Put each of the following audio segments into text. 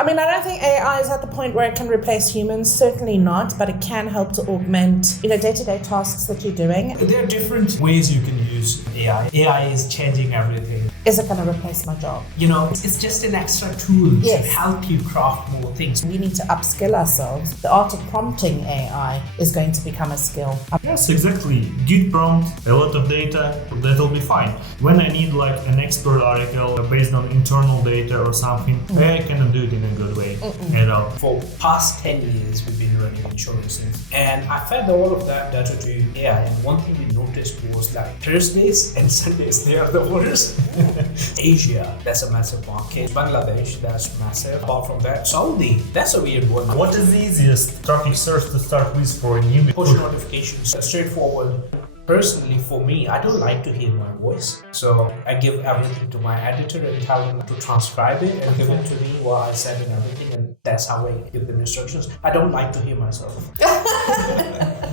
I mean, I don't think AI is at the point where it can replace humans, certainly not, but it can help to augment, day-to-day tasks that you're doing. There are different ways you can use AI. AI is changing everything. Is it going to replace my job? It's just an extra tool to help you craft more things. We need to upskill ourselves. The art of prompting AI is going to become a skill. Yes, exactly. Good prompt, a lot of data, that'll be fine. When I need like an expert article based on internal data or something, AI cannot do it in a good way at all. For past 10 years, we've been running insurances, and I fed all of that data to AI, and one thing we noticed was that Thursdays and Sundays, they are the worst. Asia, that's a massive market. Bangladesh, that's massive. Apart from that, Saudi, that's a weird one. What is the easiest traffic source to start with for a newbie? Push notifications, straightforward. Personally, for me, I don't like to hear my voice, so I give everything to my editor and tell him to transcribe it and give it to me what I said and everything, and that's how I give them instructions. I don't like to hear myself.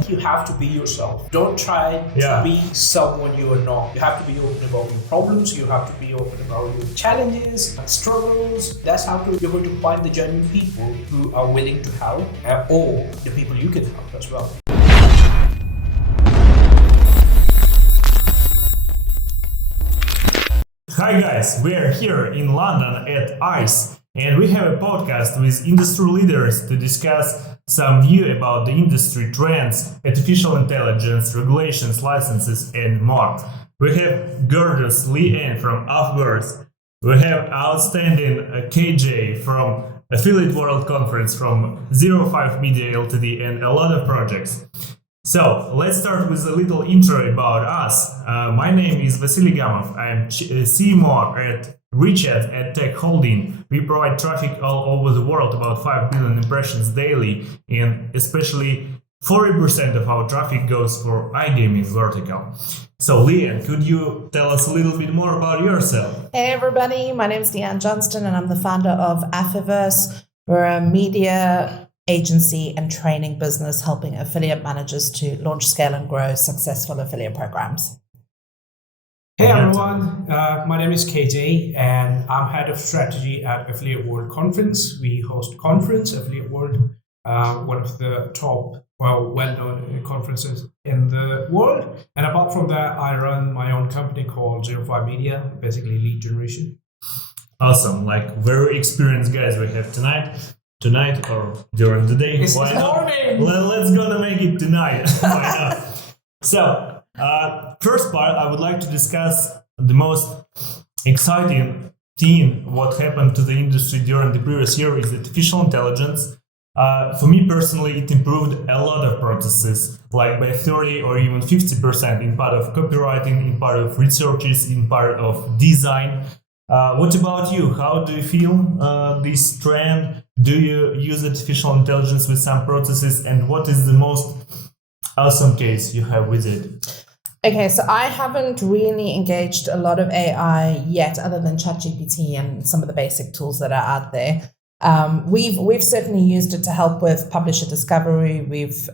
You have to be yourself. Don't try to be someone you are not. You have to be open about your problems. You have to be open about your challenges, struggles. That's how you're going to find the genuine people who are willing to help, or the people you can help as well. Hi guys, we are here in London at ICE, and we have a podcast with industry leaders to discuss some view about the industry trends, artificial intelligence, regulations, licenses, and more. We have gorgeous Lee Ann from Offworth. We have outstanding KJ from Affiliate World Conference from 05 Media Ltd and a lot of projects. So let's start with a little intro about us. My name is Vasily Gamov. I'm CMO at Rechat at Tech Holding. We provide traffic all over the world, about 5 billion impressions daily, and especially 40% of our traffic goes for iGaming vertical. So Leanne, could you tell us a little bit more about yourself? Hey everybody, my name is Leanne Johnston and I'm the founder of Affiverse. We're a media agency and training business helping affiliate managers to launch, scale, and grow successful affiliate programs. Hey everyone, my name is KJ and I'm head of strategy at Affiliate World Conference. We host conference, Affiliate World, one of the top, well-known conferences in the world. And apart from that, I run my own company called 05 Media, basically lead generation. Awesome, like very experienced guys we have tonight or during the day. Why not? Let's gonna make it tonight. Why not? So, first part, I would like to discuss the most exciting thing what happened to the industry during the previous year is artificial intelligence. For me personally, it improved a lot of processes, like by 30 or even 50% in part of copywriting, in part of researches, in part of design. What about you? How do you feel this trend? Do you use artificial intelligence with some processes? And what is the most awesome case you have with it? Okay, so I haven't really engaged a lot of AI yet, other than ChatGPT and some of the basic tools that are out there. We've certainly used it to help with publisher discovery. We've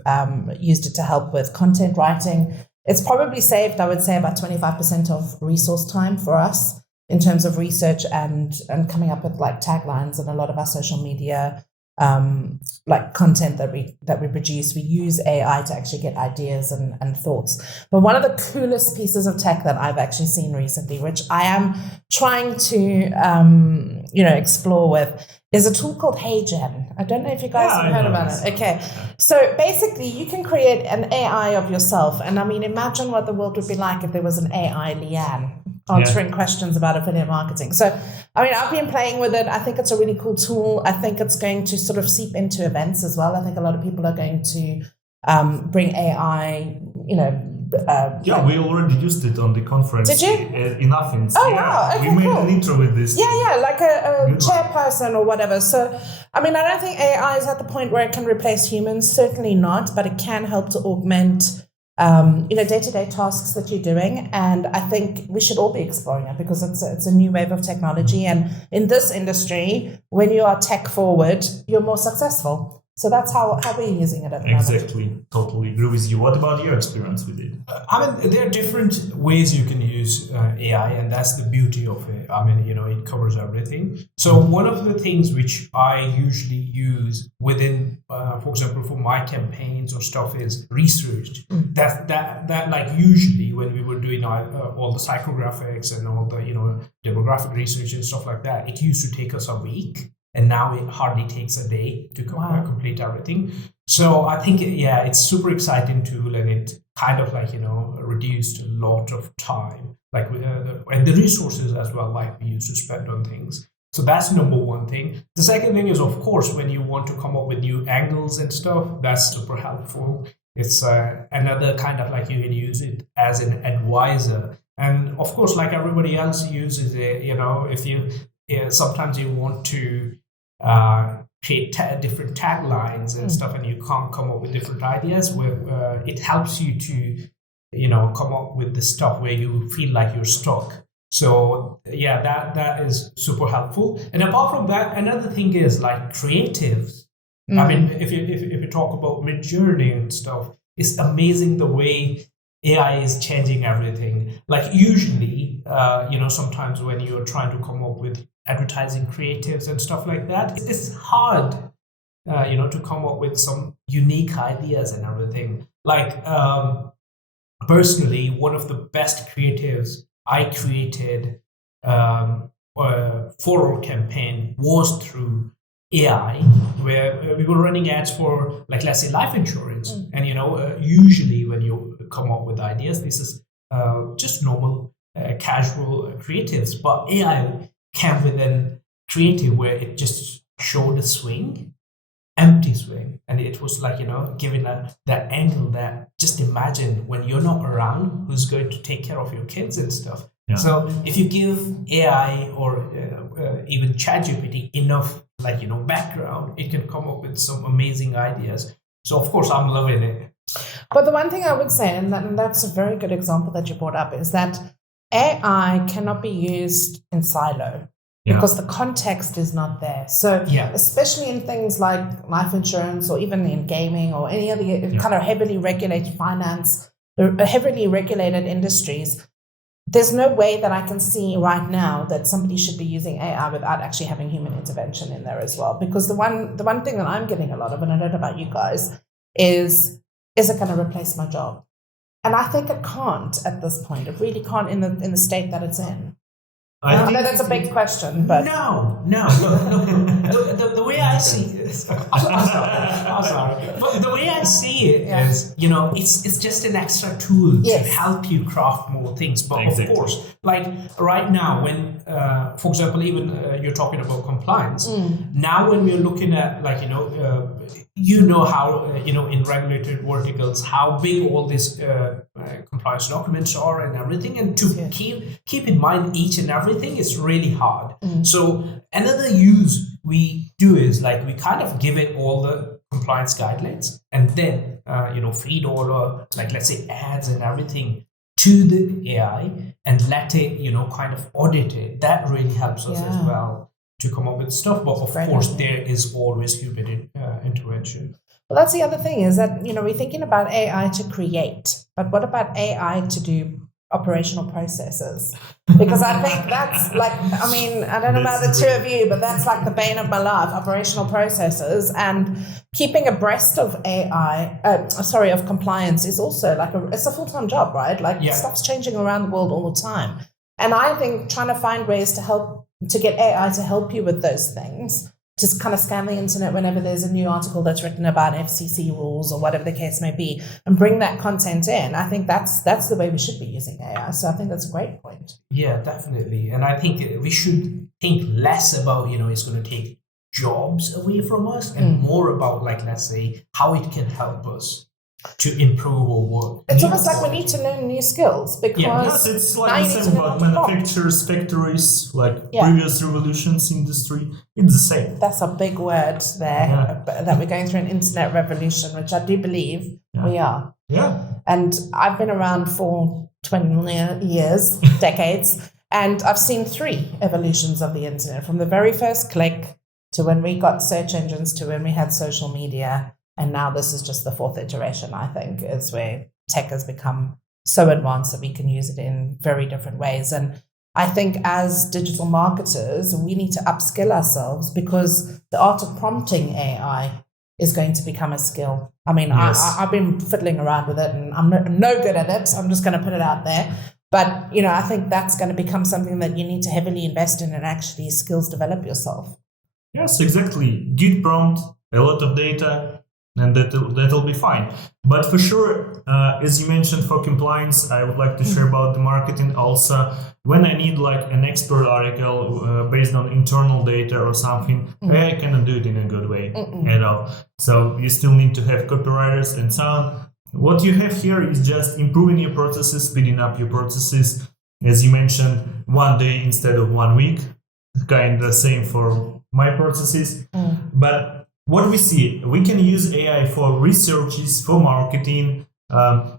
used it to help with content writing. It's probably saved, I would say, about 25% of resource time for us in terms of research and coming up with like taglines and a lot of our social media like content that we produce. We use AI to actually get ideas and thoughts. But one of the coolest pieces of tech that I've actually seen recently, which I am trying to explore with, is a tool called HeyGen. I don't know if you guys have heard about it. Okay. So basically you can create an AI of yourself. And I mean, imagine what the world would be like if there was an AI Leanne answering questions about affiliate marketing. So, I mean, I've been playing with it. I think it's a really cool tool. I think it's going to sort of seep into events as well. I think a lot of people are going to bring AI, we already used it on the conference. Did you? In Athens. Oh, wow. Okay, we made cool. an intro with this. Yeah, like a chairperson or whatever. So, I mean, I don't think AI is at the point where it can replace humans. Certainly not, but it can help to augment day-to-day tasks that you're doing. And I think we should all be exploring it because it's a new wave of technology. And in this industry, when you are tech forward, you're more successful. So that's how we're using it at the moment. Exactly. Totally agree with you. What about your experience with it? I mean, there are different ways you can use AI, and that's the beauty of it. I mean, it covers everything. So one of the things which I usually use within, for example, for my campaigns or stuff is research. That like usually when we were doing all the psychographics and all the, demographic research and stuff like that, it used to take us a week. And now it hardly takes a day to complete everything. So I think, it's super exciting tool, and it kind of like, reduced a lot of time, like and the resources as well, like we used to spend on things. So that's number one thing. The second thing is, of course, when you want to come up with new angles and stuff, that's super helpful. It's another kind of like you can use it as an advisor. And of course, like everybody else uses it, if you sometimes you want to create different taglines and stuff, and you can't come up with different ideas, where it helps you to come up with the stuff where you feel like you're stuck. So that is super helpful. And apart from that, another thing is like creatives. I mean, if you talk about Mid-Journey and stuff, it's amazing the way AI is changing everything. Like usually, sometimes when you're trying to come up with advertising creatives and stuff like that, it's hard, to come up with some unique ideas and everything. Like personally, one of the best creatives I created for our campaign was through AI, where we were running ads for, like, let's say, life insurance. And usually when you come up with ideas, this is just normal casual creatives, but AI came with a creative where it just showed a swing, empty swing, and it was like giving that angle that, just imagine when you're not around, who's going to take care of your kids and stuff. So if you give AI or even ChatGPT enough background, it can come up with some amazing ideas. So of course I'm loving it. But the one thing I would say, and that's a very good example that you brought up, is that AI cannot be used in silo because the context is not there. So especially in things like life insurance, or even in gaming, or any other kind of heavily regulated finance, heavily regulated industries, there's no way that I can see right now that somebody should be using AI without actually having human intervention in there as well. Because the one thing that I'm getting a lot of, and I don't know about you guys, is it going to replace my job? And I think it can't at this point. It really can't in the state that it's in. I know that's a big question, but no. Look, the way I see it, I'm sorry. But the way I see it is, it's just an extra tool to help you craft more things. But of course, like right now, when, for example, even you're talking about compliance. Now, when we're looking at how in regulated verticals how big all these compliance documents are and everything, and to keep in mind each and everything is really hard. So another use we do is like we kind of give it all the compliance guidelines, and then feed all our, like, let's say, ads and everything to the AI and let it kind of audit it. That really helps us as well to come up with stuff. But of course, there is always human intervention. Well, that's the other thing, is that, we're thinking about AI to create, but what about AI to do operational processes? Because I think that's like, I don't know about the two of you, but that's like the bane of my life, operational processes. And keeping abreast of of compliance is also like it's a full-time job, right? Like stuff's changing around the world all the time. And I think trying to find ways to get AI to help you with those things, just kind of scan the internet whenever there's a new article that's written about FCC rules or whatever the case may be, and bring that content in. I think that's the way we should be using AI. So I think that's a great point. Yeah, definitely. And I think we should think less about, it's going to take jobs away from us, and more about, like, let's say, how it can help us to improve our work. It's almost like we need to learn new skills, because it's like the same about manufacturers, factories, like previous revolutions industry. It's the same. That's a big word there, that we're going through an internet revolution, which I do believe we are. Yeah. And I've been around for 20 years, decades, and I've seen 3 evolutions of the internet, from the very first click to when we got search engines, to when we had social media. And now this is just the fourth iteration, I think, is where tech has become so advanced that we can use it in very different ways. And I think as digital marketers, we need to upskill ourselves because the art of prompting AI is going to become a skill. I mean, yes. I've been fiddling around with it and I'm no good at it. I'm just going to put it out there. But, I think that's going to become something that you need to heavily invest in and actually skills develop yourself. Yes, exactly. Good prompt, a lot of data, and that'll be fine. But for sure, as you mentioned, for compliance, I would like to share about the marketing also. When I need like an expert article based on internal data or something, I cannot do it in a good way at all. So you still need to have copywriters and so on. What you have here is just improving your processes, speeding up your processes. As you mentioned, 1 day instead of 1 week. Kind of same for my processes. But what we see, we can use AI for researches, for marketing.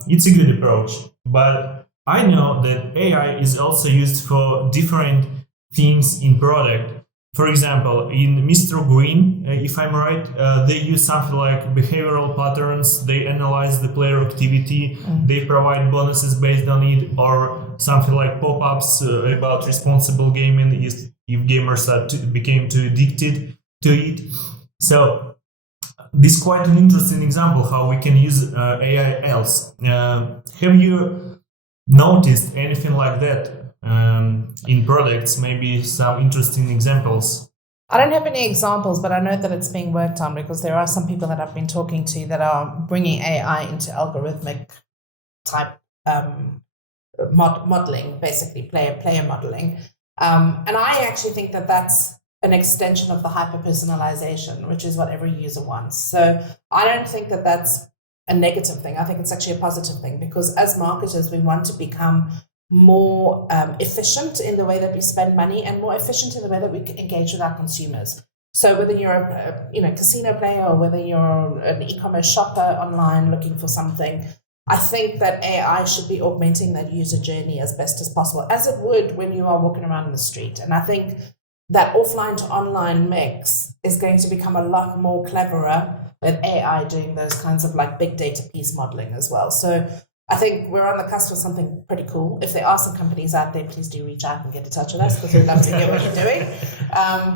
It's a good approach. But I know that AI is also used for different things in product. For example, in Mr. Green, if I'm right, they use something like behavioral patterns. They analyze the player activity. They provide bonuses based on it, or something like pop-ups about responsible gaming if gamers became too addicted to it. So this is quite an interesting example how we can use AI else. Have you noticed anything like that in products? Maybe some interesting examples? I don't have any examples, but I know that it's being worked on because there are some people that I've been talking to that are bringing AI into algorithmic type modeling, basically player modeling. And I actually think that that's an extension of the hyper-personalization, which is what every user wants. So I don't think that that's a negative thing. I think it's actually a positive thing because as marketers, we want to become more efficient in the way that we spend money and more efficient in the way that we engage with our consumers. So whether you're a casino player or whether you're an e-commerce shopper online looking for something, I think that AI should be augmenting that user journey as best as possible, as it would when you are walking around in the street. And I think that offline to online mix is going to become a lot more cleverer with AI doing those kinds of like big data piece modeling as well. So I think we're on the cusp of something pretty cool. If there are some companies out there, please do reach out and get in touch with us because we'd love to hear what you're doing.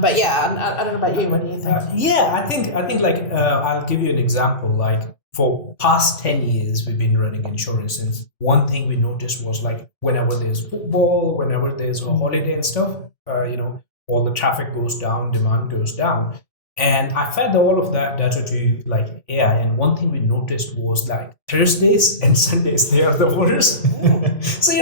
But yeah, I don't know about you. What do you think? I think like I'll give you an example. Like for past 10 years, we've been running insurance, and one thing we noticed was like whenever there's football, whenever there's a holiday and stuff, all the traffic goes down, demand goes down. And I fed all of that data to like AI. And one thing we noticed was like Thursdays and Sundays, they are the worst. So,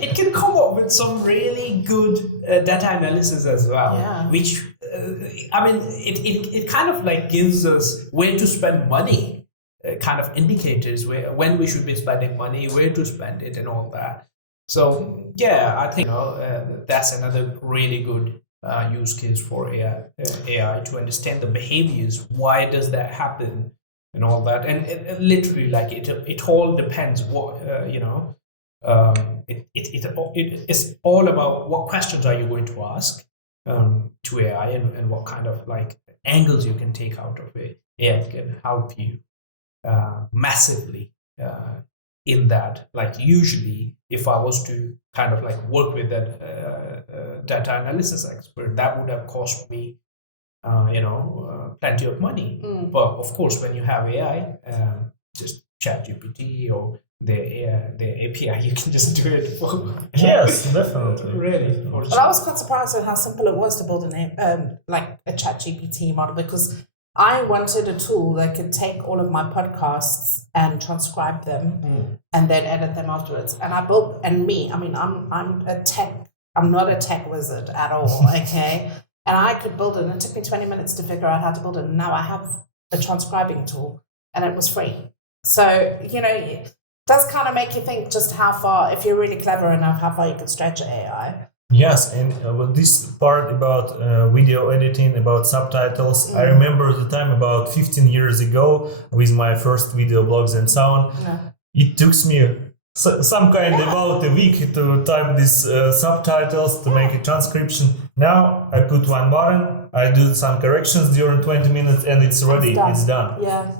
it can come up with some really good data analysis as well, which, it kind of like gives us where to spend money, kind of indicators when we should be spending money, where to spend it and all that. So, yeah, I think that's another really good use case for AI to understand the behaviors. Why does that happen and all that? And it literally, like it all depends. What it's all about what questions are you going to ask to AI and what kind of like angles you can take out of it. AI can help you massively in that. Like usually, if I was to kind of like work with that data analysis expert, that would have cost me, plenty of money. But of course, when you have AI, just ChatGPT or the API, you can just do it. Yes, definitely. Really. Well, I was quite surprised at how simple it was to build a ChatGPT model because I wanted a tool that could take all of my podcasts and transcribe them and then edit them afterwards. And I'm not a tech wizard at all, okay? And I could build it, and it took me 20 minutes to figure out how to build it. And now I have a transcribing tool, and it was free. So, it does kind of make you think just how far, if you're really clever enough, how far you could stretch AI. Yes, and with this part about video editing, about subtitles, I remember the time about 15 years ago with my first video blogs and so on. Yeah. It took me some kind about a week to type these subtitles, to make a transcription. Now I put one button, I do some corrections during 20 minutes, and it's ready. It's done. Yeah.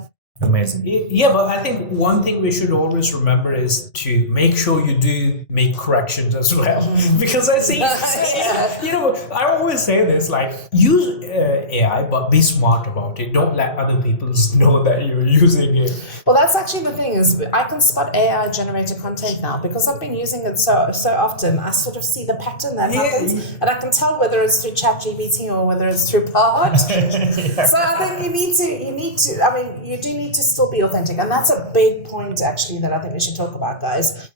Amazing. Yeah, but I think one thing we should always remember is to make sure you do make corrections as well. Because I see, I always say this, like, use AI, but be smart about it. Don't let other people know that you're using it. Well, that's actually the thing is I can spot AI generated content now because I've been using it so often. I sort of see the pattern that happens, and I can tell whether it's through ChatGPT or whether it's through Bard. So I think you need to. I mean, you do need to still be authentic, and that's a big point actually that I think we should talk about, guys.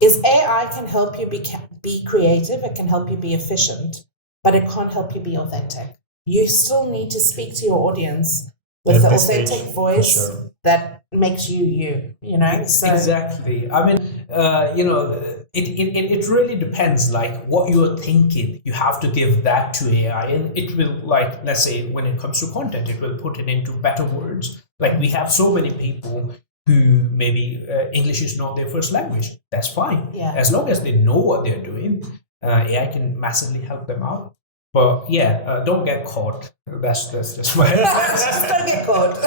Is AI can help you be creative, it can help you be efficient, but it can't help you be authentic. You still need to speak to your audience with the authentic voice that makes you. So. Exactly. I mean, it really depends, like, what you're thinking. You have to give that to AI, and it will, like, let's say when it comes to content, it will put it into better words. Like, we have so many people who maybe English is not their first language. That's fine. Yeah. As long as they know what they're doing, AI can massively help them out. But don't get caught. That's just my. Just don't get caught.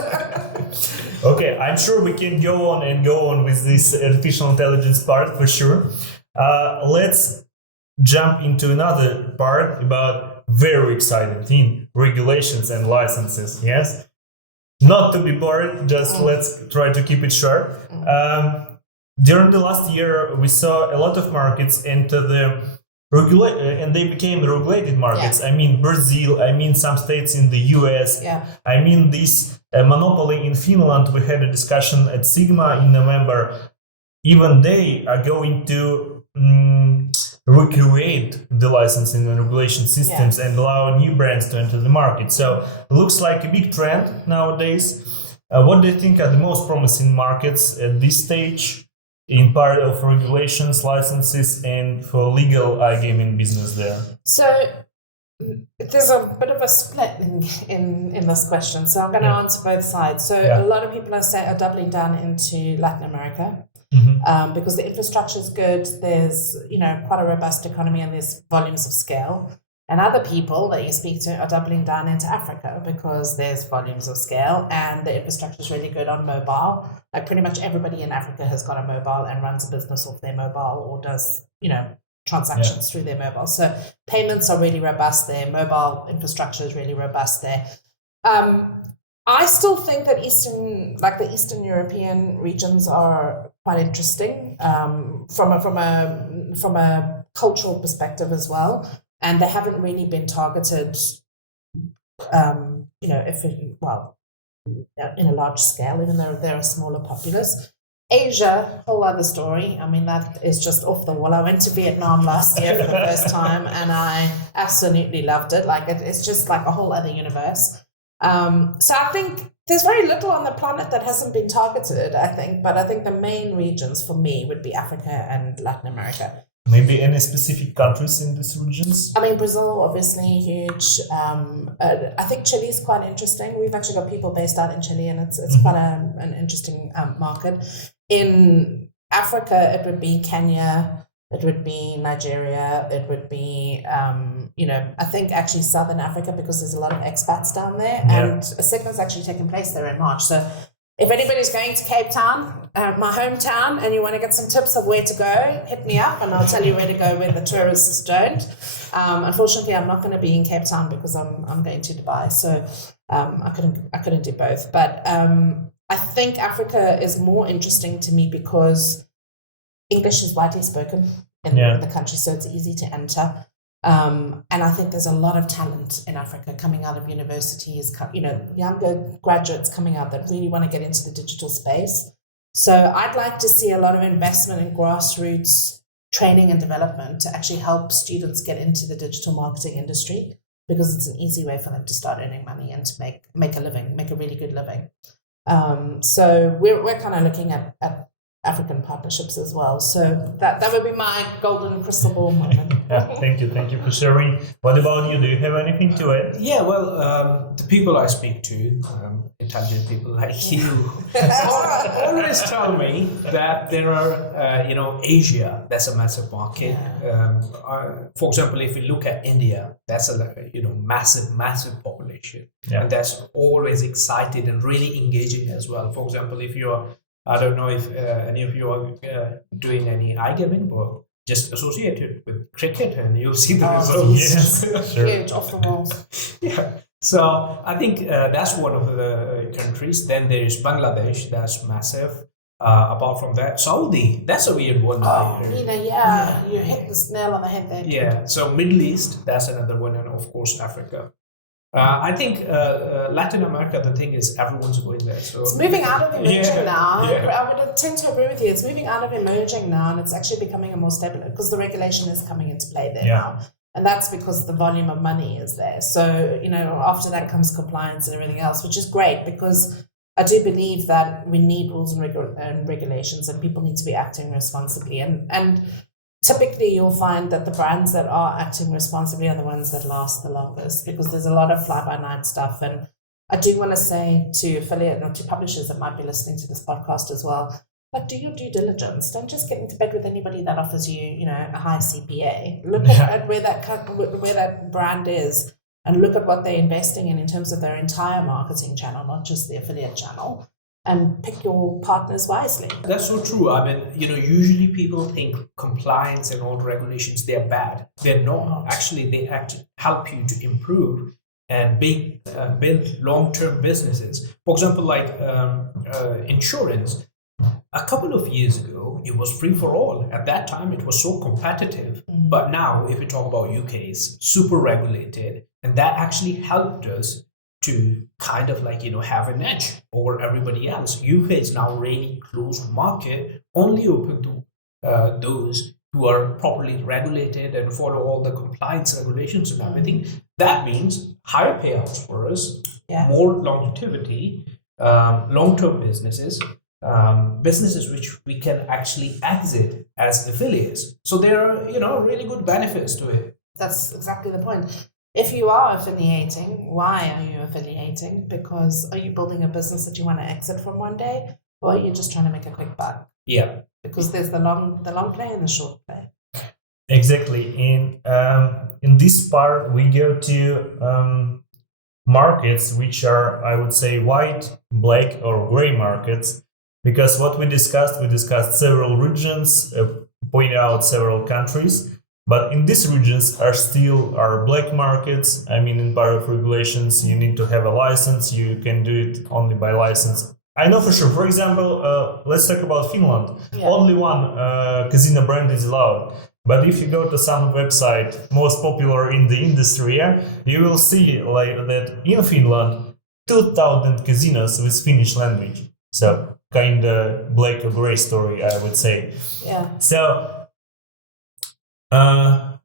Okay, I'm sure we can go on with this artificial intelligence part for sure. Let's jump into another part about very exciting thing: regulations and licenses. Yes. Not to be bored, just let's try to keep it short. During the last year, we saw a lot of markets enter the and they became regulated markets. Yeah. I mean Brazil, I mean some states in the US. Yeah. I mean this monopoly in Finland. We had a discussion at Sigma in November. Even they are going to recreate the licensing and regulation systems and allow new brands to enter the market. So it looks like a big trend nowadays. What do you think are the most promising markets at this stage in part of regulations, licenses, and for legal iGaming business there? So there's a bit of a split in this question. So I'm going to answer both sides. So a lot of people are doubling down into Latin America. Because the infrastructure is good, there's quite a robust economy, and there's volumes of scale. And other people that you speak to are doubling down into Africa because there's volumes of scale and the infrastructure is really good on mobile. Like pretty much everybody in Africa has got a mobile and runs a business off their mobile or does transactions through their mobile. So payments are really robust there. Mobile infrastructure is really robust there. I still think that the Eastern European regions are quite interesting from a cultural perspective as well, and they haven't really been targeted, in a large scale, even though they're a smaller populace. Asia, whole other story. I mean, that is just off the wall. I went to Vietnam last year for the first time, and I absolutely loved it. Like it's just like a whole other universe. So I think there's very little on the planet that hasn't been targeted, but I think the main regions for me would be Africa and Latin America. Maybe any specific countries in these regions? I mean, Brazil, obviously huge. I think Chile is quite interesting. We've actually got people based out in Chile, and it's quite an interesting market. In Africa, it would be Kenya. It would be Nigeria. It would be, I think actually Southern Africa, because there's a lot of expats down there. Yeah. And a segment's actually taking place there in March. So if anybody's going to Cape Town, my hometown, and you want to get some tips of where to go, hit me up and I'll tell you where to go where the tourists don't. Unfortunately, I'm not going to be in Cape Town because I'm going to Dubai. So I couldn't do both. But I think Africa is more interesting to me because English is widely spoken in the country, so it's easy to enter. And I think there's a lot of talent in Africa coming out of universities, younger graduates coming out that really want to get into the digital space. So I'd like to see a lot of investment in grassroots training and development to actually help students get into the digital marketing industry, because it's an easy way for them to start earning money and to make a living, make a really good living. So we're kind of looking at African partnerships as well. So that would be my golden crystal ball moment. Thank you for sharing. What about you? Do you have anything to add? Yeah, well, the people I speak to, intelligent people like you, always tell me that there are, Asia, that's a massive market. For example, if you look at India, that's a massive population, and that's always excited and really engaging as well. For example, if you're, I don't know if any of you are doing any iGaming, but just associate it with cricket and you'll see the results. Yes, sure. Huge, off the walls. Yeah. So I think that's one of the countries. Then there is Bangladesh, that's massive. Apart from that, Saudi, that's a weird one. You hit the nail on the head there. Yeah. So Middle East, that's another one, and of course Africa. I think Latin America, the thing is everyone's going there. So it's moving out of emerging now. Yeah. I would tend to agree with you. It's moving out of emerging now, and it's actually becoming a more stable because the regulation is coming into play there now. And that's because the volume of money is there. So, after that comes compliance and everything else, which is great because I do believe that we need rules and regulations and people need to be acting responsibly. And typically, you'll find that the brands that are acting responsibly are the ones that last the longest because there's a lot of fly-by-night stuff. And I do want to say to affiliate or to publishers that might be listening to this podcast as well, do your due diligence. Don't just get into bed with anybody that offers you, a high CPA. Look at where that brand is and look at what they're investing in terms of their entire marketing channel, not just the affiliate channel. And pick your partners wisely. That's so true. I mean, usually people think compliance and all regulations, they're bad. They're not. Actually, they help you to improve and build long-term businesses. For example, like insurance. A couple of years ago, it was free for all. At that time, it was so competitive. But now, if we talk about UK, it's super regulated. And that actually helped us to kind of have an edge over everybody else. UK is now really closed market, only open to those who are properly regulated and follow all the compliance regulations and everything. That means higher payouts for us, more longevity, long-term businesses, businesses which we can actually exit as affiliates. So there are, really good benefits to it. That's exactly the point. If you are affiliating, why are you affiliating? Because are you building a business that you want to exit from one day, or are you just trying to make a quick buck? Yeah. Because there's the long play and the short play. Exactly. In this part, we go to markets which are, I would say, white, black, or gray markets. Because what we discussed several regions, point out several countries. But in these regions are black markets. I mean, in part of regulations, you need to have a license. You can do it only by license. I know for sure. For example, let's talk about Finland. Yeah. Only one casino brand is allowed. But if you go to some website most popular in the industry, you will see that in Finland, 2,000 casinos with Finnish language. So kind of black or gray story, I would say. Yeah. So.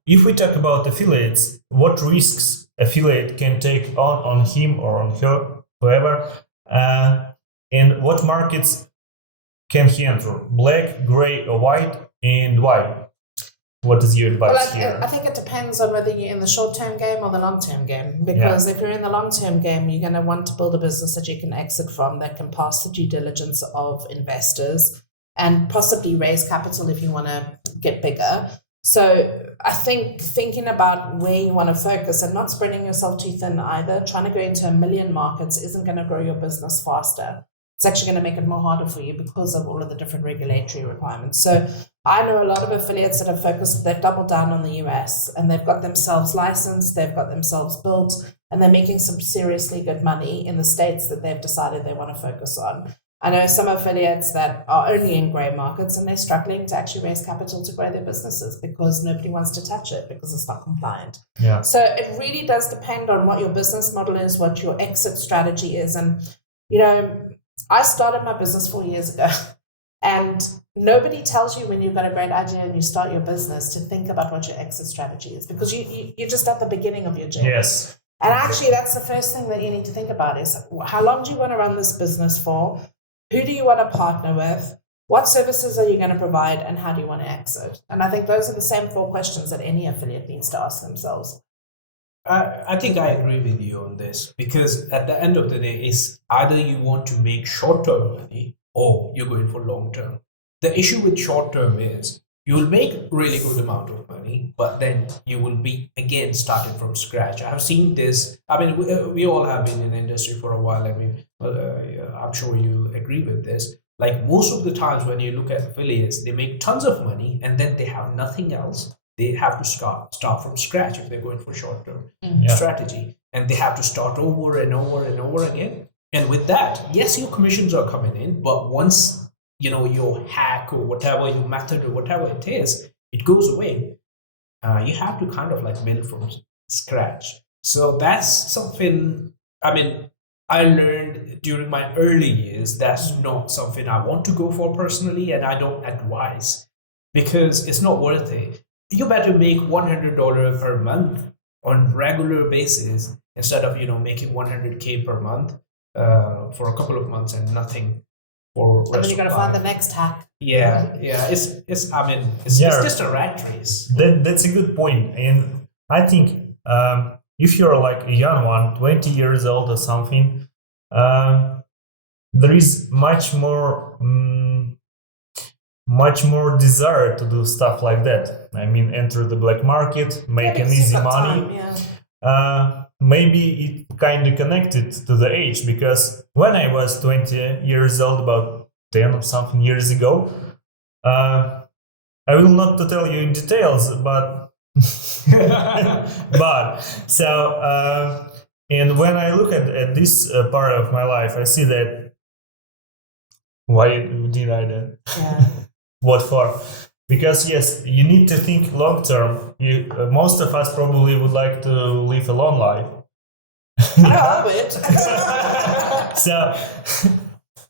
If we talk about affiliates, what risks affiliate can take on him or on her, whoever, and what markets can he enter? Black, gray, or white, and why? What is your advice here? I think it depends on whether you're in the short-term game or the long-term game. Because if you're in the long-term game, you're going to want to build a business that you can exit from, that can pass the due diligence of investors, and possibly raise capital if you want to get bigger. So I think thinking about where you want to focus and not spreading yourself too thin either, trying to go into 1 million markets isn't going to grow your business faster. It's actually going to make it more harder for you because of all of the different regulatory requirements. So I know a lot of affiliates that have focused, they've doubled down on the US and they've got themselves licensed, they've got themselves built, and they're making some seriously good money in the states that they've decided they want to focus on. I know some affiliates that are only in grey markets and they're struggling to actually raise capital to grow their businesses because nobody wants to touch it because it's not compliant. Yeah. So it really does depend on what your business model is, what your exit strategy is. And, I started my business 4 years ago and nobody tells you when you've got a great idea and you start your business to think about what your exit strategy is because you're just at the beginning of your journey. Yes. And actually that's the first thing that you need to think about is how long do you want to run this business for? Who do you want to partner with? What services are you going to provide, and how do you want to exit? And I think those are the same 4 questions that any affiliate needs to ask themselves. I think I agree with you on this, because at the end of the day, it's either you want to make short-term money or you're going for long-term. The issue with short-term is you will make really good amount of money, but then you will be again starting from scratch. I have seen this. I mean, we all have been in the industry for a while, and I'm sure you'll agree with this. Like most of the times when you look at affiliates, they make tons of money and then they have nothing else. They have to start from scratch if they're going for short-term strategy, and they have to start over and over and over again. And with that, yes, your commissions are coming in, but once your hack or whatever, your method or whatever it is, it goes away. You have to kind of like build from scratch. So that's something. I mean, I learned during my early years that's not something I want to go for personally, and I don't advise, because it's not worth it. You better make $100 per month on regular basis instead of making $100K per month for a couple of months and nothing for rest. And then you got to find the next hack. Yeah. It's just a rat race. That's a good point, and I think if you're like a young one, 20 years old or something, there is much more desire to do stuff like that. I mean, enter the black market, make an easy money. Maybe it kind of connected to the age, because when I was 20 years old, about 10 or something years ago, I will not to tell you in details, but and when I look at this part of my life, I see that why did I do? Yeah. What for? Because yes, you need to think long term. Most of us probably would like to live a long life. I love it.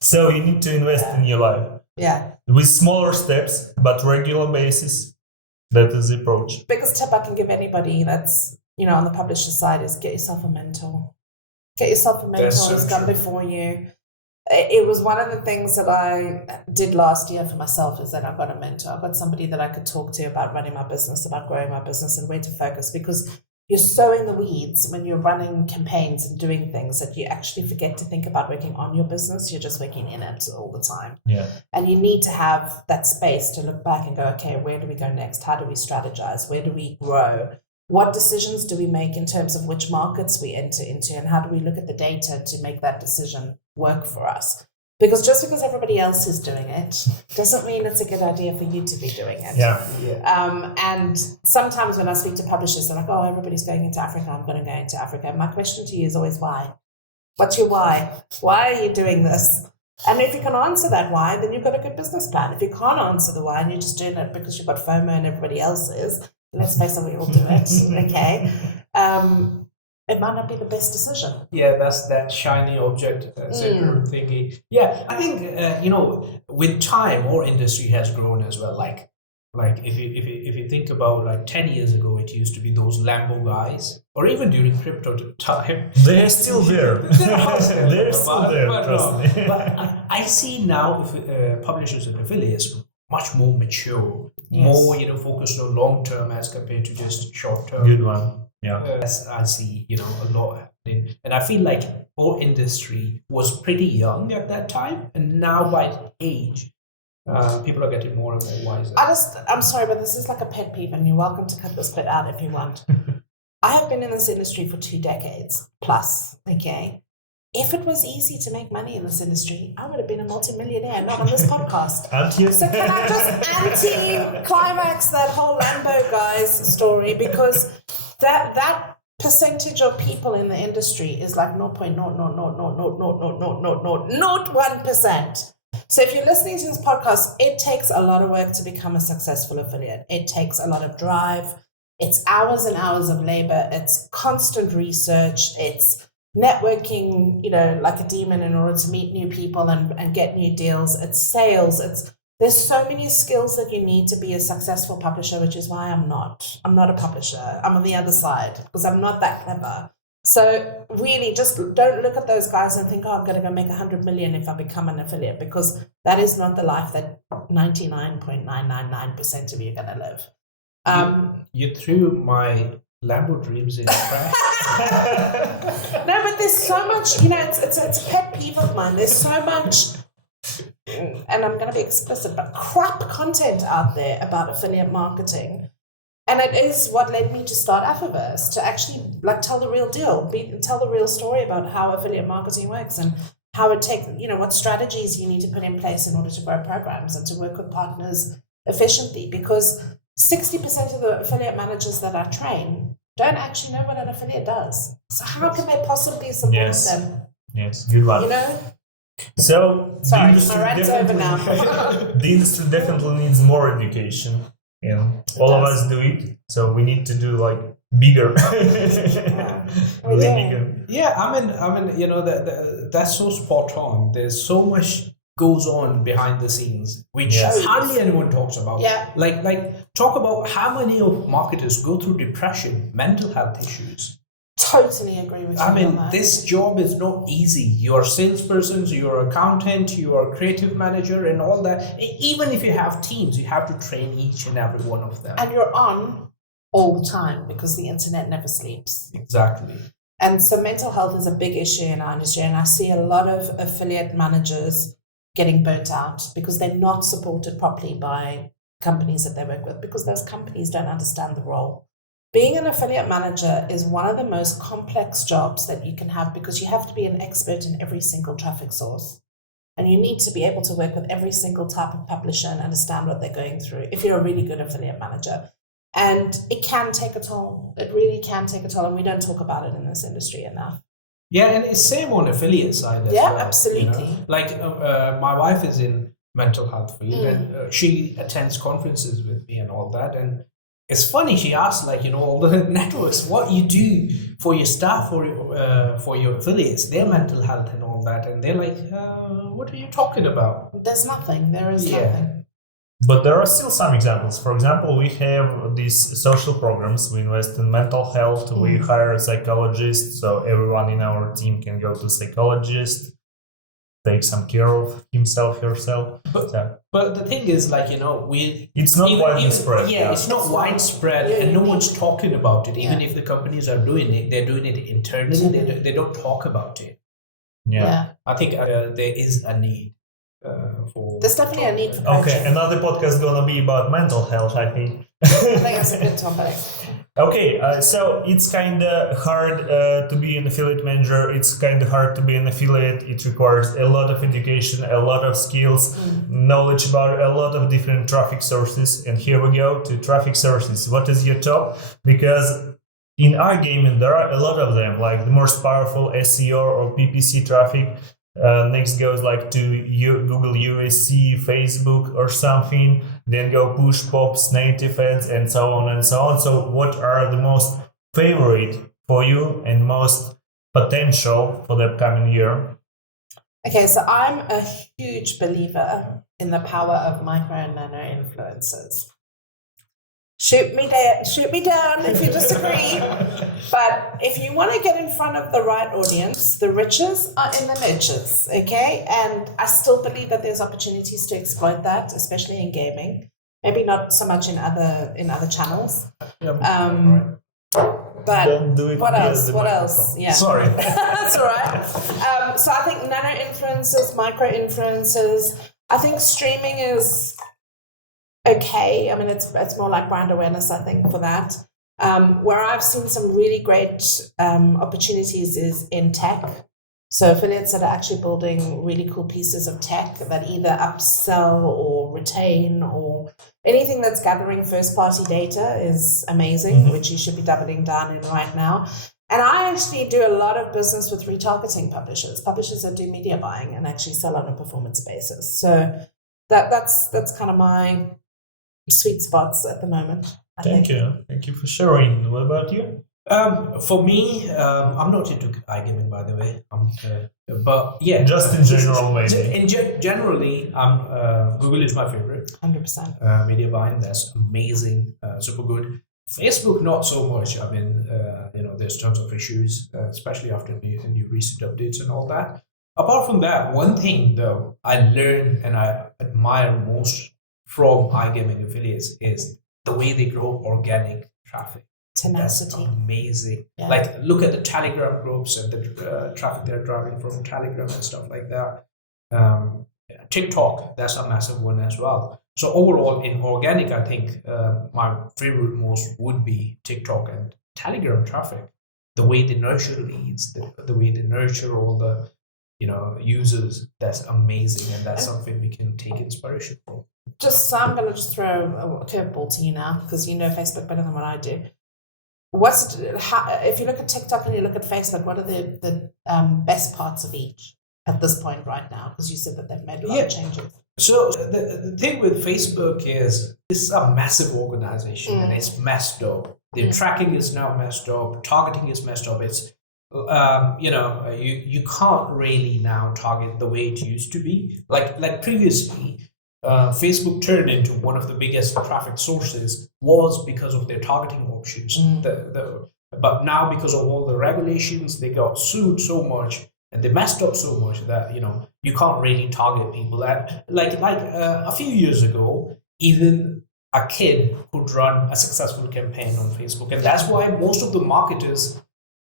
So you need to invest in your life. Yeah. With smaller steps, but regular basis. That is the approach. Biggest tip I can give anybody that's on the publisher side is get yourself a mentor. Get yourself a mentor who's gone before you. It was one of the things that I did last year for myself, is that I got a mentor. I got somebody that I could talk to about running my business, about growing my business, and where to focus, because you're so in the weeds when you're running campaigns and doing things that you actually forget to think about working on your business. You're just working in it all the time. Yeah. And you need to have that space to look back and go, okay, where do we go next? How do we strategize? Where do we grow? What decisions do we make in terms of which markets we enter into, and how do we look at the data to make that decision work for us? Because just because everybody else is doing it doesn't mean it's a good idea for you to be doing it. Yeah. And sometimes when I speak to publishers, they're like, oh, everybody's going into Africa, I'm going to go into Africa. My question to you is always why? What's your why? Why are you doing this? And if you can answer that why, then you've got a good business plan. If you can't answer the why and you're just doing it because you've got FOMO and everybody else is, let's face it, we all do it, okay? It might not be the best decision. Yeah, that's that shiny object syndrome thingy. Yeah, I think with time, our industry has grown as well. Like if you think about like 10 years ago, it used to be those Lambo guys, or even during crypto time. They're still there. They're still there. But I see now publishers and affiliates much more mature, more focused on long term as compared to just short term. Good one. Yeah. I see, a lot happening. And I feel like our industry was pretty young at that time. And now by age, people are getting more and more wiser. I'm sorry, but this is like a pet peeve, and you're welcome to cut this bit out if you want. I have been in this industry for 2 decades plus, okay? If it was easy to make money in this industry, I would have been a multimillionaire, not on this podcast. So can I just anti-climax that whole Lambo guys story? Because that percentage of people in the industry is like 0.000000001%. So if you're listening to this podcast, it takes a lot of work to become a successful affiliate. It takes a lot of drive. It's hours and hours of labor. It's constant research. It's networking, like a demon in order to meet new people and get new deals. It's sales. There's so many skills that you need to be a successful publisher, which is why I'm not a publisher. I'm on the other side because I'm not that clever. So really just don't look at those guys and think, I'm going to go make 100 million if I become an affiliate, because that is not the life that 99.999% of you are going to live. You threw my Lambo dreams in trash. No, but there's so much, it's a pet peeve of mine. There's so much, and I'm going to be explicit, but crap content out there about affiliate marketing. And it is what led me to start Affiverse, to actually tell the real deal, tell the real story about how affiliate marketing works and how it takes, what strategies you need to put in place in order to grow programs and to work with partners efficiently. Because 60% of the affiliate managers that I train don't actually know what an affiliate does. So how can they possibly support them? Yes, good one. So sorry, my rant's over now. The industry definitely needs more education. And all of us do it, so we need to do bigger. Yeah, I mean, that's so spot on. There's so much goes on behind the scenes, which hardly anyone talks about. Yeah. Like talk about how many of marketers go through depression, mental health issues. Totally agree with you. I mean, this job is not easy. You're a salesperson, you're an accountant, you're a creative manager, and all that. Even if you have teams, you have to train each and every one of them. And you're on all the time because the internet never sleeps. Exactly. And so mental health is a big issue in our industry, and I see a lot of affiliate managers getting burnt out because they're not supported properly by companies that they work with, because those companies don't understand the role. Being an affiliate manager is one of the most complex jobs that you can have, because you have to be an expert in every single traffic source. And you need to be able to work with every single type of publisher and understand what they're going through if you're a really good affiliate manager. And it can take a toll. It really can take a toll. And we don't talk about it in this industry enough. Yeah, and it's same on affiliate side as well. Yeah, absolutely. My wife is in mental health field, and she attends conferences with me and all that. And it's funny, she asked, all the networks, what you do for your staff or for your affiliates, their mental health and all that. And they're like, what are you talking about? There's nothing. There is nothing. But there are still some examples. For example, we have these social programs. We invest in mental health. We hire a psychologist, so everyone in our team can go to a psychologist, take some care of himself, herself. But the thing is, it's not widely spread. Yeah, it's not widespread, and no one's talking about it. Even if the companies are doing it, they're doing it internally. They don't talk about it. Yeah. I think there is a need. There's definitely a need for coaching. Okay, another podcast is gonna be about mental health, I think. I think that's a good topic. Okay, so it's kind of hard to be an affiliate manager. It's kind of hard to be an affiliate. It requires a lot of education, a lot of skills, knowledge about a lot of different traffic sources. And here we go to traffic sources. What is your top? Because in iGaming, there are a lot of them, like the most powerful SEO or PPC traffic. Next goes to Google USC, Facebook or something, then go push pops, native ads, and so on and so on. So what are the most favorite for you and most potential for the upcoming year? Okay, so I'm a huge believer in the power of micro and nano influencers. Shoot me down if you disagree. But if you want to get in front of the right audience, the riches are in the niches, okay? And I still believe that there's opportunities to exploit that, especially in gaming. Maybe not so much in other channels. But Don't do it what else? What else? Yeah. Sorry. That's all right. So I think nano influencers, micro influencers. I think streaming is okay. I mean, it's more like brand awareness, I think, for that. Where I've seen some really great opportunities is in tech. So affiliates that are actually building really cool pieces of tech that either upsell or retain, or anything that's gathering first-party data is amazing, which you should be doubling down in right now. And I actually do a lot of business with retargeting publishers that do media buying and actually sell on a performance basis. So that's kind of my sweet spots at the moment. Thank you for sharing. What about you? For me, I'm not into iGaming, by the way. But yeah, just in general, maybe. Generally, Google is my favorite. 100%. Media buying, that's amazing, super good. Facebook, not so much. I mean, there's tons of issues, especially after new recent updates and all that. Apart from that, one thing though I learned and I admire most from iGaming affiliates is the way they grow organic traffic. Tenacity. That's amazing. Yeah. Like, look at the Telegram groups and the traffic they're driving from Telegram and stuff like that. TikTok, that's a massive one as well. So overall, in organic, I think my favorite most would be TikTok and Telegram traffic. The way they nurture leads, the way they nurture all the users, that's amazing, and that's something we can take inspiration from. So I'm going to just throw a curveball to you now, because you know Facebook better than what I do. If you look at TikTok and you look at Facebook, what are the best parts of each at this point right now? Because you said that they've made a lot of changes. So the thing with Facebook is it's a massive organization and it's messed up. The tracking is now messed up. Targeting is messed up. It's you can't really now target the way it used to be. Like previously, Facebook turned into one of the biggest traffic sources was because of their targeting options. But now, because of all the regulations, they got sued so much and they messed up so much that you can't really target people. A few years ago, even a kid could run a successful campaign on Facebook, and that's why most of the marketers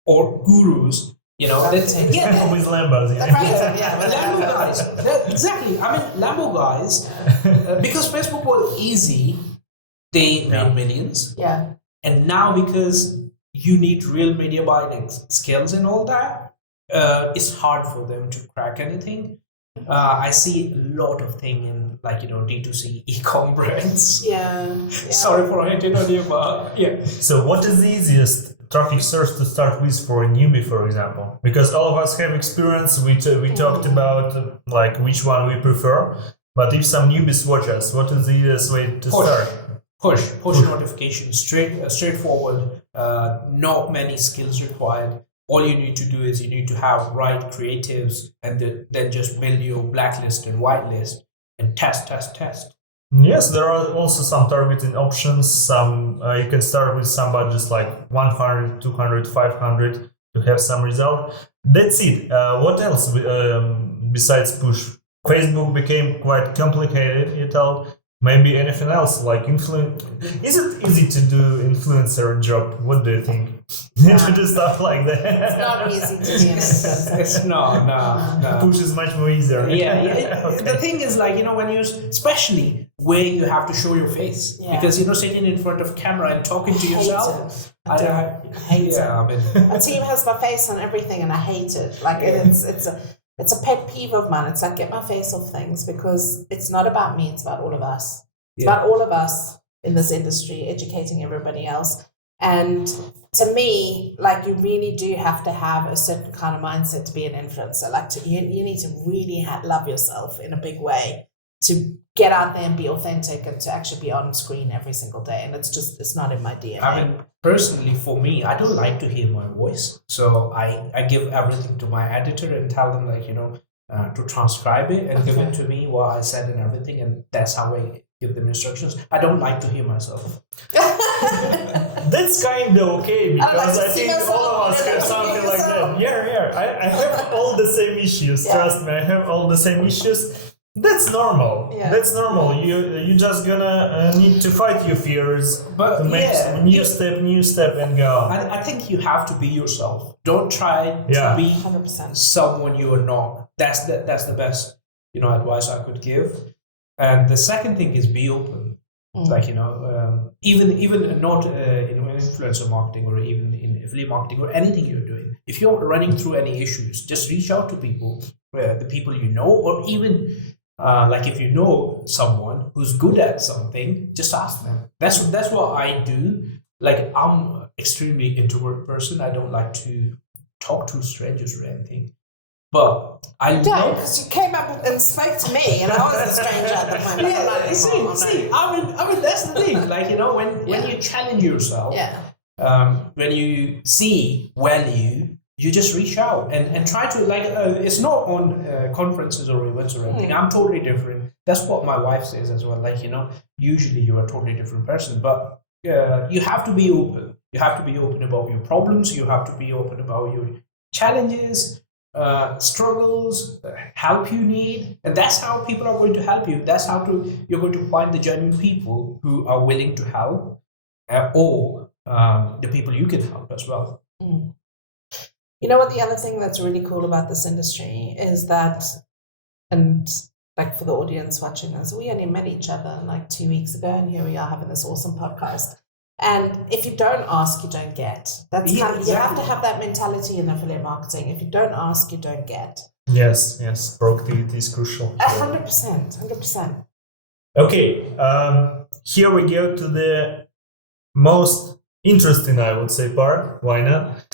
or gurus, with Lambos, Lambo guys. Exactly. I mean, Lambo guys, because Facebook was easy, they made millions. Yeah. And now, because you need real media buying skills and all that, it's hard for them to crack anything. I see a lot of thing in D2C e-com brands. Yeah. Sorry for hitting on you, but yeah. So what is the easiest traffic source to start with for a newbie, for example? Because all of us have experience. We talked about which one we prefer. But if some newbies watch us, what is the easiest way to start? Push notifications, straightforward. Not many skills required. All you need to do is you need to have right creatives, and then just build your blacklist and whitelist and test. Yes, there are also some targeting options. Some you can start with some budgets like 100, 200, 500 to have some result. That's it. What else besides push? Facebook became quite complicated, you told. Maybe anything else like influence. Is it easy to do influencer job? What do you think? To do stuff like that. It's not easy to be an influencer. It's no. Push is much more easier. Yeah. Okay. The thing is, when you, especially where you have to show your face, because sitting in front of camera and talking to yourself. I hate it. I mean, a team has my face on everything, and I hate it. It's a pet peeve of mine. It's get my face off things, because it's not about me. It's about all of us. It's about all of us in this industry, educating everybody else. And to me, you really do have to have a certain kind of mindset to be an influencer. You need to really love yourself in a big way to get out there and be authentic and to actually be on screen every single day. And it's not in my DNA. I mean, personally, for me, I don't like to hear my voice. So I give everything to my editor and tell them to transcribe it and give it to me what I said and everything. And that's how I give them instructions. I don't like to hear myself. That's kind of okay, because I think all of us have something like that. Yeah. I have all the same issues. Trust me, I have all the same issues. That's normal. Yeah. That's normal. You just gonna need to fight your fears, but to make new step, and go on. I think you have to be yourself. Don't try to be 100%. someone you are not. That's the best advice I could give. And the second thing is be open. Even not in influencer marketing or even in affiliate marketing or anything you're doing. If you're running through any issues, just reach out to people, the people you know, or even if you know someone who's good at something, just ask them. That's what I do. I'm extremely introvert person. I don't like to talk to strangers or anything. But I don't, because you came up and spoke to me, and I was a stranger at the moment. See, I mean, that's the thing. When you challenge yourself, when you see value, you just reach out and try to it's not on conferences or events or anything. I'm totally different. That's what my wife says as well. Usually you're a totally different person, but you have to be open. You have to be open about your problems. You have to be open about your challenges, struggles, help you need, and that's how people are going to help you. That's how you're going to find the genuine people who are willing to help, or the people you can help as well. Mm. You know what? The other thing that's really cool about this industry is that, and like for the audience watching this, we only met each other like 2 weeks ago, and here we are having this awesome podcast. And if you don't ask, you don't get. That's kind of, you have to have that mentality in affiliate marketing. If you don't ask, you don't get. Yes, proactivity is crucial. 100%. Okay, here we go to the most interesting, I would say, part. Why not?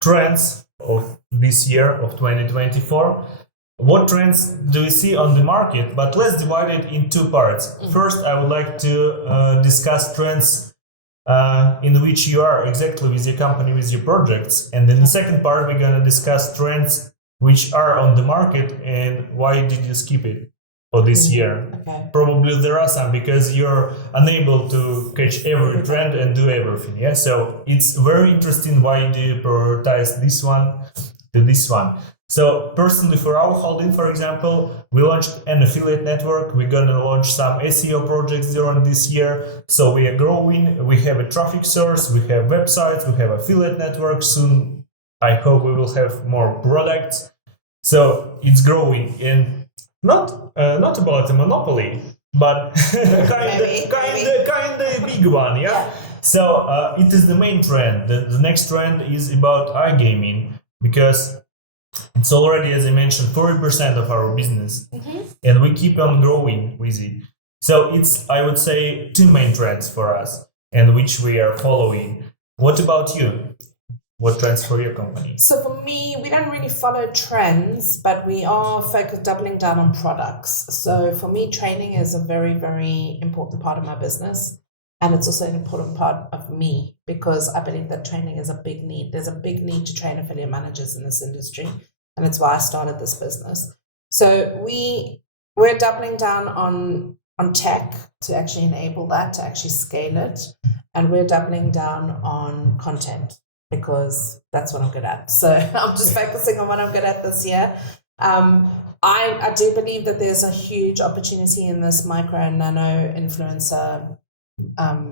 Trends of this year of 2024. What trends do we see on the market? But let's divide it in two parts. First, I would like to discuss trends in which you are exactly with your company, with your projects. And in the second part, we're going to discuss trends which are on the market and why did you skip it for this year. Okay. Probably there are some because you're unable to catch every trend and do everything. Yeah, so it's very interesting. Why do you prioritize this one to this one? So personally, for our holding, for example, we launched an affiliate network. We're going to launch some SEO projects during this year. So we are growing. We have a traffic source. We have websites. We have affiliate network. Soon, I hope we will have more products. So it's growing, and not about a monopoly, but kind of big one. Yeah. So it is the main trend. The next trend is about iGaming, because it's already, as I mentioned, 40% of our business, and we keep on growing with it. So it's, I would say, two main trends for us, and which we are following. What about you? What trends for your company? So for me, we don't really follow trends, but we are doubling down on products. So for me, training is a very, very important part of my business. And it's also an important part of me, because I believe that training is a big need. There's a big need to train affiliate managers in this industry. And it's why I started this business. So we're doubling down on tech to actually enable that, to actually scale it. And we're doubling down on content, because that's what I'm good at. So I'm just focusing on what I'm good at this year. I do believe that there's a huge opportunity in this micro and nano influencer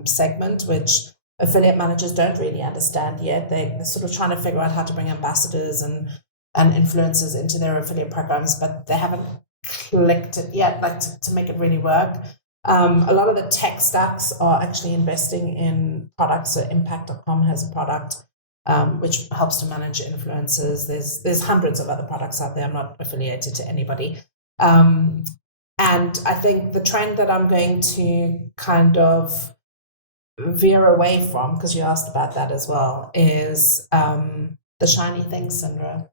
segment, which affiliate managers don't really understand yet. They're sort of trying to figure out how to bring ambassadors and influencers into their affiliate programs, but they haven't clicked it yet, like to make it really work. A lot of the tech stacks are actually investing in products. So Impact.com has a product which helps to manage influencers. There's hundreds of other products out there. I'm not affiliated to anybody. And I think the trend that I'm going to kind of veer away from, because you asked about that as well, is the shiny thing syndrome,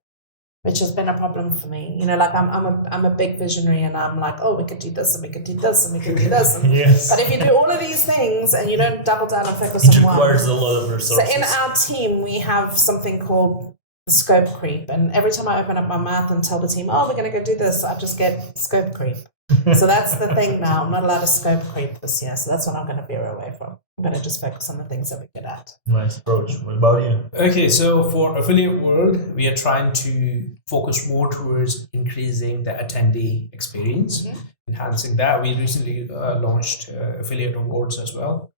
which has been a problem for me. You know, like I'm a big visionary, and I'm like, oh, we could do this, and we could do this, and we could do this. And, yes. But if you do all of these things and you don't double down and focus on one, it requires a lot of resources. So in our team, we have something called the scope creep, and every time I open up my mouth and tell the team, oh, we're going to go do this, I just get scope creep. So that's the thing now. I'm not allowed to scope creep this year. So that's what I'm going to veer away from. I'm going to just focus on the things that we're good at. Nice approach. What about you? Okay, so for Affiliate World, we are trying to focus more towards increasing the attendee experience, enhancing that. We recently launched Affiliate Awards as well.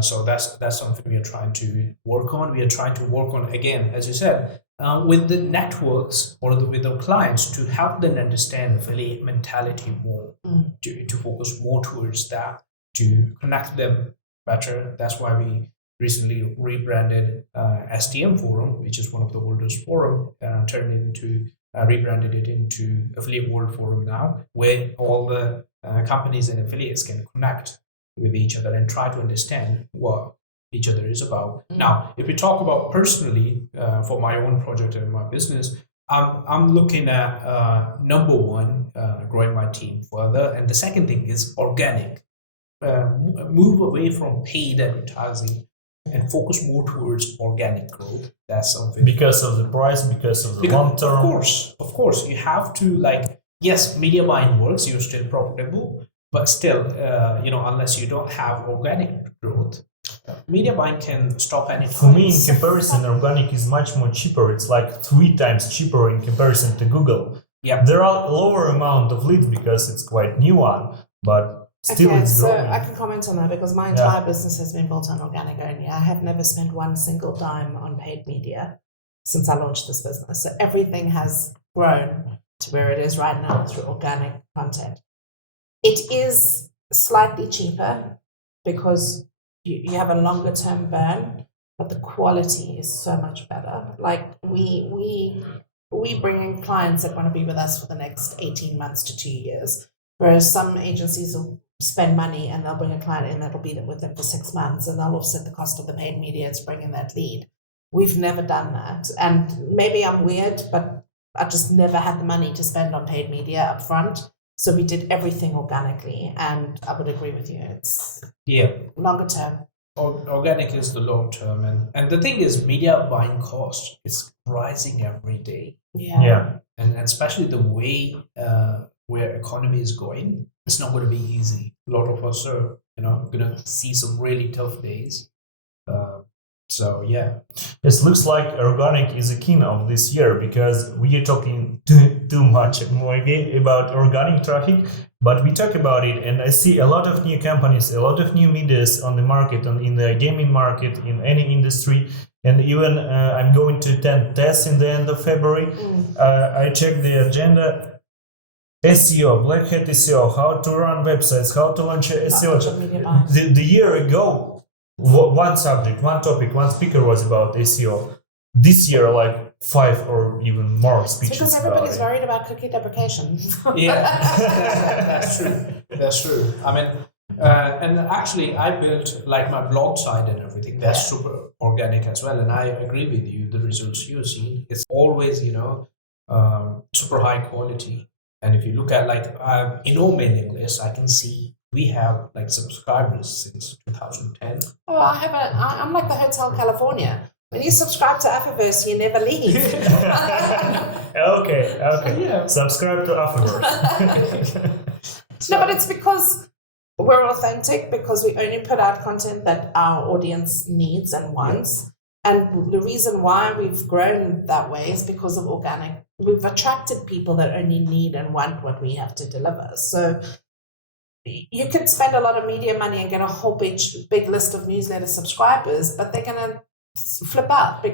So that's something we are trying to work on. We are trying to work on, again, as you said, with the networks or with the clients, to help them understand affiliate mentality more, to focus more towards that, to connect them better. That's why we recently rebranded STM Forum, which is one of the oldest forum, rebranded it into Affiliate World Forum now, where all the companies and affiliates can connect with each other and try to understand what each other is about. Now, if we talk about personally, for my own project and my business, I'm looking at number one, growing my team further, and the second thing is organic. Move away from paid advertising and focus more towards organic growth. That's something. Because of the price, because of the long term. Of course, you have to, like, yes, media buying works. You're still profitable, But still, unless you don't have organic growth, media buying can stop anytime. For me, in comparison, organic is much more cheaper. It's like 3 times cheaper in comparison to Google. Yeah. There are lower amount of leads because it's quite new one, but still it's growing. So I can comment on that because my entire business has been built on organic only. I have never spent one single dime on paid media since I launched this business. So everything has grown to where it is right now through organic content. It is slightly cheaper because you have a longer term burn, but the quality is so much better. Like we bring in clients that want to be with us for the next 18 months to 2 years, whereas some agencies will spend money and they'll bring a client in that'll be with them for 6 months and they'll offset the cost of the paid media to bring in that lead. We've never done that. And maybe I'm weird, but I just never had the money to spend on paid media up front. So we did everything organically, and I would agree with you. It's longer term. Organic is the long term, and the thing is, media buying cost is rising every day. Yeah. And especially the way where economy is going, it's not going to be easy. A lot of us are, going to see some really tough days. So yeah, it looks like organic is a king of this year because we are talking too much maybe about organic traffic, but we talk about it, and I see a lot of new companies, a lot of new medias on the market, and in the gaming market, in any industry, and even I'm going to attend tests in the end of February. I checked the agenda. SEO, Black Hat SEO, how to run websites, how to launch SEO. The year ago, one subject, one topic, one speaker was about SEO. This year, like 5 or even more speeches. Because everybody's worried about cookie deprecation. That's true. That's true. I mean, and actually, I built like my blog site and everything. That's super organic as well. And I agree with you. The results you see, it's always super high quality. And if you look at like in our mailing list, I can see we have like subscribers since 2010. Oh, I'm like the Hotel California. When you subscribe to Afterverse, you never leave. Okay. Yeah. Subscribe to Afterverse. No, but it's because we're authentic, because we only put out content that our audience needs and wants. And the reason why we've grown that way is because of organic. We've attracted people that only need and want what we have to deliver. So you could spend a lot of media money and get a whole big list of newsletter subscribers, but they're going to flip out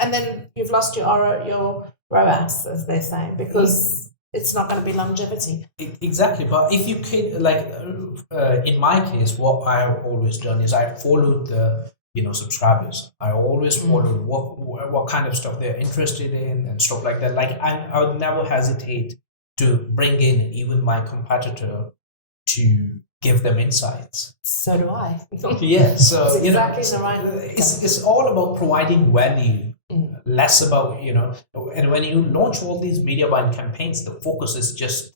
and then you've lost your ROAS, as they say, because it's not going to be longevity. Exactly. But if you can, like in my case, what I've always done is I followed the subscribers. I always followed what kind of stuff they're interested in and stuff like that. Like I would never hesitate to bring in even my competitor to give them insights. So do I. Yeah. So it's exactly the right. It's all about providing value, less about And when you launch all these media buying campaigns, the focus is just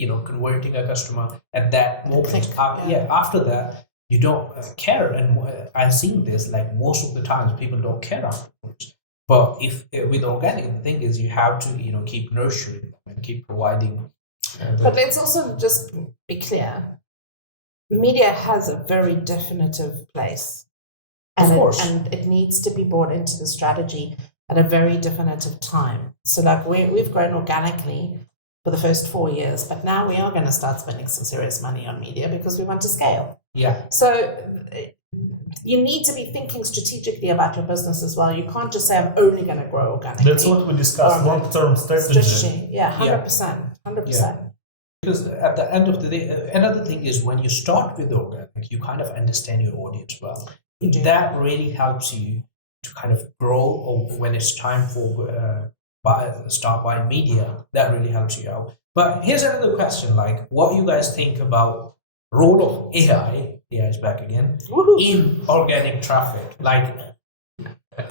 converting a customer at that moment. After that, you don't care. And I've seen this, like most of the times people don't care afterwards. But if with organic, the thing is you have to keep nurturing them and keep providing. But let's also just be clear. Media has a very definitive place. And and it needs to be brought into the strategy at a very definitive time. So like we've grown organically for the first 4 years, but now we are going to start spending some serious money on media because we want to scale. Yeah. So you need to be thinking strategically about your business as well. You can't just say, I'm only going to grow organically. That's what we discussed, long-term strategy. Yeah, 100%. 100%. Yeah. Because at the end of the day, another thing is when you start with organic, you kind of understand your audience well. That really helps you to kind of grow, or when it's time for start buying media, that really helps you out. But here's another question, like what you guys think about role of AI is back again, in organic traffic. Like,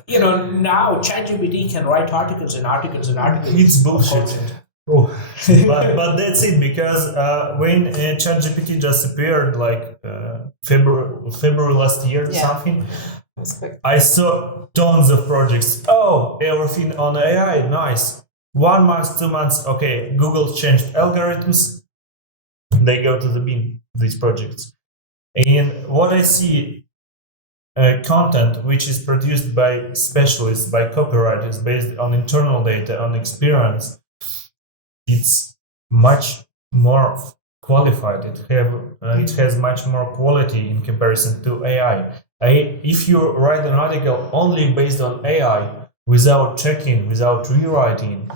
now ChatGPT can write articles and articles and articles. It's bullshit. Oh, but that's it, because when ChatGPT just appeared, like February last year, something, I saw tons of projects. Oh, everything on AI, nice. 1 month, 2 months, okay, Google changed algorithms. they go to the bin, these projects. And what I see, content which is produced by specialists, by copywriters, based on internal data, on experience, it's much more qualified. It has much more quality in comparison to AI. If you write an article only based on AI, without checking, without rewriting,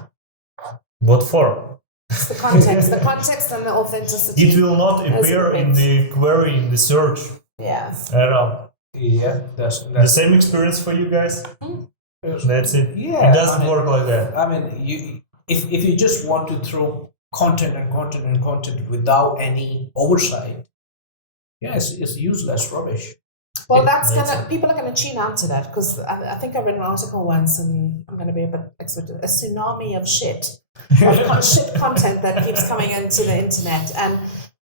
what for? It's the context and the authenticity. It will not appear in the query, in the search. Yeah. At all. Yeah, that's The same experience for you guys? That's it. Yeah, It doesn't work like that. I mean, if you just want to throw content without any oversight, it's useless rubbish. Well, people are gonna tune out to that, because I think I read an article once, and I'm gonna be a bit explicit, a tsunami of shit content that keeps coming into the internet, and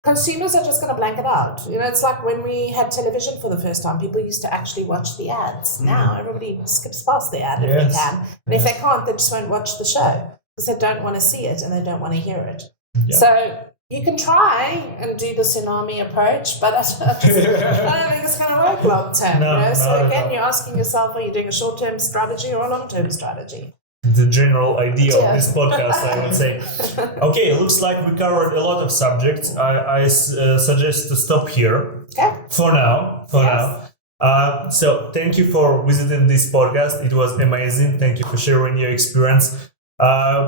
consumers are just gonna blank it out. It's like when we had television for the first time, people used to actually watch the ads. Now everybody skips past the ad if they can, and if they can't, they just won't watch the show because they don't want to see it and they don't want to hear it. Yeah. So you can try and do the tsunami approach, but I don't think it's going to work long term. So again, you're asking yourself, are you doing a short-term strategy or a long-term strategy? The general idea of this podcast, I would say. Okay, looks like we covered a lot of subjects. I suggest to stop here. Okay. For now. So thank you for visiting this podcast. It was amazing. Thank you for sharing your experience.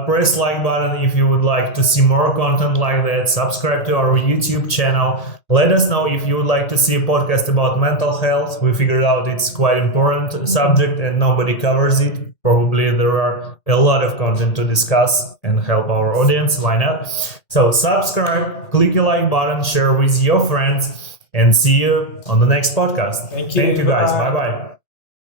Press like button if you would like to see more content like that. Subscribe to our YouTube channel. Let us know if you would like to see a podcast about mental health. We figured out it's quite important subject and nobody covers it. Probably there are a lot of content to discuss and help our audience. Why not? So subscribe, click the like button, share with your friends, and see you on the next podcast. Thank you. Thank you guys. Bye bye.